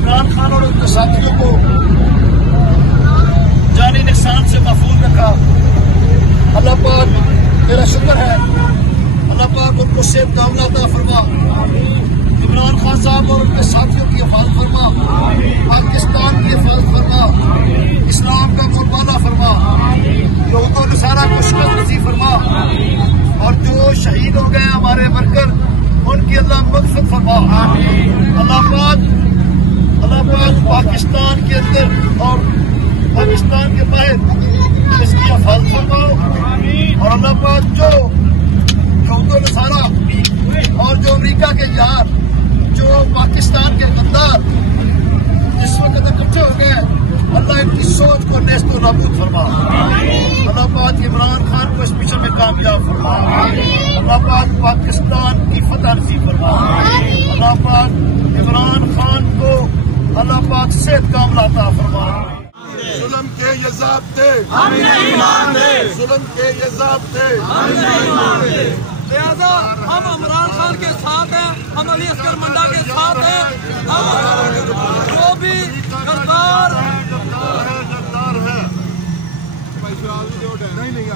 इमरान खान और उनके साथियों को जानी नुकसान से महफूज रखा। अल्लाह पाक तेरा शुक्र है, अल्लाह पाक उनको सेहत कामयाब अता फरमा। इमरान खान साहब और उनके साथियों की हिफाजत फरमा, पाकिस्तान की हिफाजत फरमा, इस्लाम का कुर्बाना फरमा, यहूद और नसारा को शिकस्त नसीब फरमा, और जो शहीद हो गए हमारे वर्कर उनकी अल्लाह मग़फ़िरत फरमा। अल्लाह पाक पाकिस्तान के अंदर और पाकिस्तान के बाहर इसकी हिफाजत फरमा, और अल्लाह पाक जो यहूद और नसारा और जो अमेरिका के यार, जो पाकिस्तान के गद्दार इस वक्त इकट्ठे हो गए, अल्लाह इनकी सोच को नेस्तो नाबूद फरमा। अल्लाह पाक इमरान खान को इस मिशन में कामयाब फरमा। अल्लाह पाक पाकिस्तान की फतह नसीब फरमा। अल्लाह पाक इमरान खान को अल्लाह पाक सेहत कामयाब अता फरमा। जुल्म के ये ज़ाब्ते हम नहीं मानते, जुल्म के ये ज़ाब्ते हम नहीं मानते। लिहाजा हम इमरान खान के साथ हैं, हम अली असगर मंडा के साथ हैं। हम जो भी गद्दार है नहीं